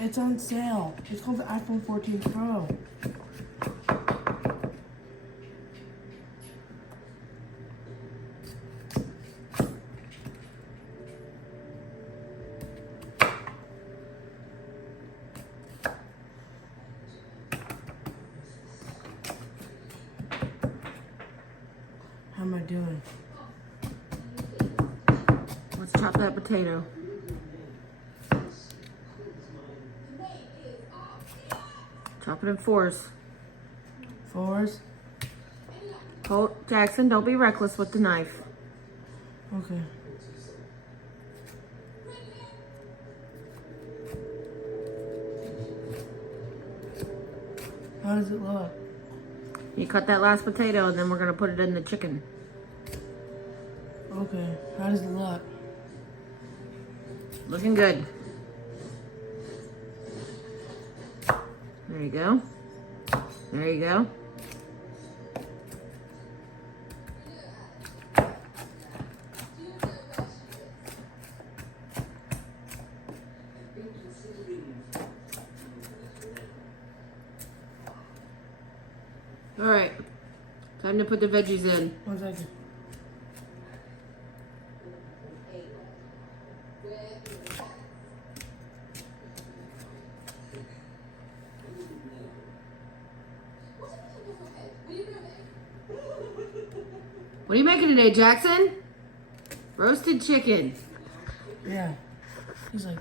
It's on sale. It's called the iPhone 14 Pro. How am I doing? Let's chop that potato. Chop it in fours. Fours? Oh, Jackson, don't be reckless with the knife. Okay. How does it look? You cut that last potato and then we're gonna put it in the chicken. Okay. How does it look? Looking good. There you go. There you go. All right, time to put the veggies in. 1 second. What are you making today, Jackson? Roasted chicken. Yeah. He's like...